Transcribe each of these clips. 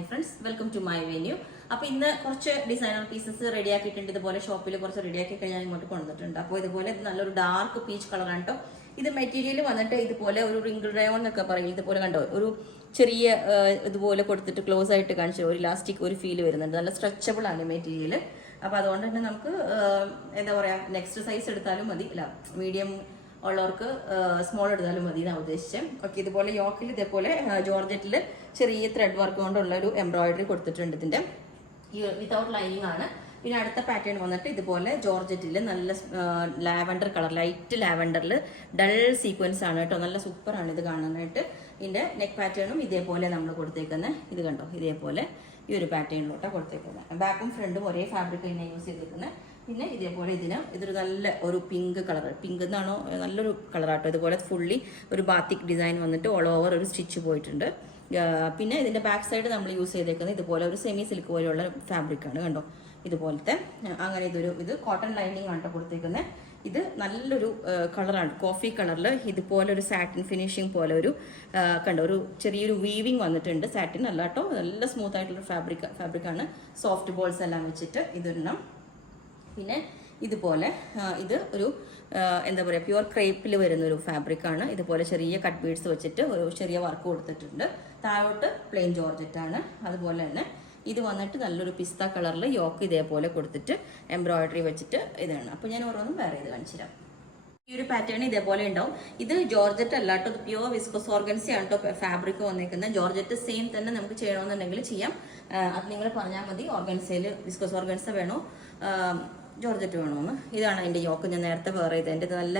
Hi friends, welcome to my venue. അപ്പോൾ ഇന്ന് കുറച്ച് ഡിസൈനർ പീസസ് റെഡിയാക്കിയിട്ടുണ്ട്. ഇതുപോലെ ഷോപ്പിൽ കുറച്ച് റെഡിയാക്കി കഴിഞ്ഞാൽ ഇങ്ങോട്ട് കൊണ്ടുവന്നിട്ടുണ്ട്. അപ്പോൾ ഇതുപോലെ ഇത് നല്ലൊരു ഡാർക്ക് പീച്ച് കളറാണ് കേട്ടോ. ഇത് മെറ്റീരിയൽ വന്നിട്ട് ഇതുപോലെ ഒരു റിംഗിൾ റയോൺ എന്നൊക്കെ പറയും. ഇതുപോലെ കണ്ടോ, ഒരു ചെറിയ ഇതുപോലെ കൊടുത്തിട്ട് ക്ലോസ് ആയിട്ട് കാണിച്ചു ഒരു ഇലാസ്റ്റിക് ഒരു ഫീൽ വരുന്നുണ്ട്. നല്ല സ്ട്രെച്ചബിൾ ആണ് മെറ്റീരിയൽ. അപ്പോൾ അതുകൊണ്ട് തന്നെ നമുക്ക് എന്താ പറയുക, നെക്സ്റ്റ് സൈസ് എടുത്താലും മതി, അല്ല മീഡിയം ഉള്ളവർക്ക് സ്മോൾ എടുത്താലും മതി എന്നാണ് ഉദ്ദേശിച്ചത്. ഓക്കെ, ഇതുപോലെ യോക്കിൽ ഇതേപോലെ ജോർജറ്റിൽ ചെറിയ ത്രെഡ് വർക്ക് കൊണ്ടുള്ള ഒരു എംബ്രോയിഡറി കൊടുത്തിട്ടുണ്ട്. ഇതിൻ്റെ വിതൗട്ട് ലൈനിങ് ആണ്. പിന്നെ അടുത്ത പാറ്റേൺ വന്നിട്ട് ഇതുപോലെ ജോർജറ്റിൽ നല്ല ലാവൻഡർ കളർ, ലൈറ്റ് ലാവൻഡറിൽ ഡൾ സീക്വൻസ് ആണ് കേട്ടോ. നല്ല സൂപ്പറാണ് ഇത് കാണാനായിട്ട്. ഇതിൻ്റെ നെക്ക് പാറ്റേണും ഇതേപോലെ നമ്മൾ കൊടുത്തേക്കുന്നത്. ഇത് കണ്ടോ, ഇതേപോലെ ഈ ഒരു പാറ്റേണിലോട്ടാണ് കൊടുത്തേക്കുന്നത്. ബാക്കും ഫ്രണ്ടും ഒരേ ഫാബ്രിക് തന്നെ യൂസ് ചെയ്തേക്കുന്നത്. പിന്നെ ഇതേപോലെ ഇതൊരു നല്ല ഒരു പിങ്ക് കളർ, പിങ്ക് എന്നാണോ, നല്ലൊരു കളറാട്ടോ. ഇതുപോലെ ഫുള്ളി ഒരു ബാത്തിക് ഡിസൈൻ വന്നിട്ട് ഓൾ ഓവർ ഒരു സ്റ്റിച്ച് പോയിട്ടുണ്ട്. പിന്നെ ഇതിൻ്റെ ബാക്ക് സൈഡ് നമ്മൾ യൂസ് ചെയ്തേക്കുന്നത് ഇതുപോലെ ഒരു സെമി സിൽക്ക് പോലെയുള്ള ഫാബ്രിക്കാണ് കണ്ടോ, ഇതുപോലത്തെ. അങ്ങനെ ഇത് കോട്ടൺ ലൈനിങ് ആണ് കേട്ടോ കൊടുത്തേക്കുന്നത്. ഇത് നല്ലൊരു കളറാണ്, കോഫി കളറിൽ ഇതുപോലെ ഒരു സാറ്റിൻ ഫിനിഷിങ് പോലെ ഒരു കണ്ടോ, ഒരു ചെറിയൊരു വീവിങ് വന്നിട്ടുണ്ട്. സാറ്റിൻ അല്ല കേട്ടോ, നല്ല സ്മൂത്ത് ആയിട്ടുള്ള ഫാബ്രിക്കാണ്. സോഫ്റ്റ് ബോൾസ് എല്ലാം വെച്ചിട്ട് ഇതൊരെണ്ണം. പിന്നെ ഇതുപോലെ ഇത് ഒരു എന്താ പറയുക, പ്യുവർ ക്രേപ്പിൽ വരുന്ന ഒരു ഫാബ്രിക്കാണ്. ഇതുപോലെ ചെറിയ കട്ട് ബീഡ്സ് വെച്ചിട്ട് ഒരു ചെറിയ വർക്ക് കൊടുത്തിട്ടുണ്ട്. താഴോട്ട് പ്ലെയിൻ ജോർജറ്റാണ്. അതുപോലെ തന്നെ ഇത് വന്നിട്ട് നല്ലൊരു പിസ്ത കളറിൽ യോക്ക് ഇതേപോലെ കൊടുത്തിട്ട് എംബ്രോയിഡറി വെച്ചിട്ട് ഇതാണ്. അപ്പോൾ ഞാൻ ഓരോന്നും വേറെ ഇത് കാണിച്ചു തരാം. ഈ ഒരു പാറ്റേൺ ഇതേപോലെ ഉണ്ടാവും. ഇത് ജോർജറ്റ് അല്ല കേട്ടോ, ഇത് പ്യുവർ വിസ്കോസ് ഓർഗൻസി ആണ് കേട്ടോ ഫാബ്രിക് വന്നിരിക്കുന്നത്. ജോർജറ്റ് സെയിം തന്നെ നമുക്ക് ചെയ്യണമെന്നുണ്ടെങ്കിൽ ചെയ്യാം. അത് നിങ്ങൾ പറഞ്ഞാൽ മതി, ഓർഗൻസയിൽ വിസ്കോസ് ഓർഗൻസ വേണോ ജോർജറ്റ് വേണമെന്ന്. ഇതാണ് അതിൻ്റെ യോക്ക്. ഞാൻ നേരത്തെ വേറെ ചെയ്തത്. എൻ്റെ നല്ല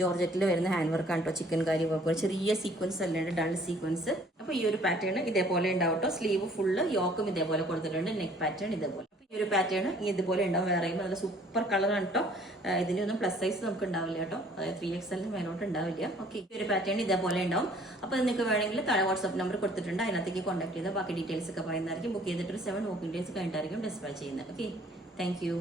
ജോർജറ്റിൽ വരുന്ന ഹാൻഡ് വർക്കാണ് കേട്ടോ. ചിക്കൻ കാരി വർക്ക്, ചെറിയ സീക്വൻസ് അല്ലാണ്ട് ഡൾ സീക്വൻസ്. അപ്പോൾ ഈ ഒരു പാറ്റേൺ ഇതേപോലെ ഉണ്ടാവും കേട്ടോ. സ്ലീവ് ഫുള്ള് യോക്കും ഇതേപോലെ കൊടുത്തിട്ടുണ്ട്. നെക്ക് പാറ്റേൺ ഇതേപോലെ. ഈ ഒരു പാറ്റേൺ ഇതുപോലെ ഉണ്ടാവും. വേറെ നല്ല സൂപ്പർ കളറാണ് കേട്ടോ. ഇതിൻ്റെ ഒന്നും പ്ലസ് സൈസ് നമുക്ക് ഉണ്ടാവില്ല കേട്ടോ, അതായത് 3XL മേലോട്ട് ഉണ്ടാവില്ല. ഓക്കെ, ഈ ഒരു പാറ്റേൺ ഇതേപോലെ ഉണ്ടാവും. അപ്പോൾ നിങ്ങൾക്ക് വേണമെങ്കിൽ താഴെ വാട്സ്ആപ്പ് നമ്പർ കൊടുത്തിട്ടുണ്ട്, അതിനകത്തേക്ക് കോൺടാക്ട് ചെയ്താൽ ബാക്കി ഡീറ്റെയിൽസ് ഒക്കെ പറയുന്നതായിരിക്കും. ബുക്ക് ചെയ്തിട്ട് ഒരു 7 വർക്കിംഗ് ഡേയ്സ് കഴിഞ്ഞിട്ടായിരിക്കും ഡിസ്പാച്ച് ചെയ്യുന്നത്. Okay, thank you.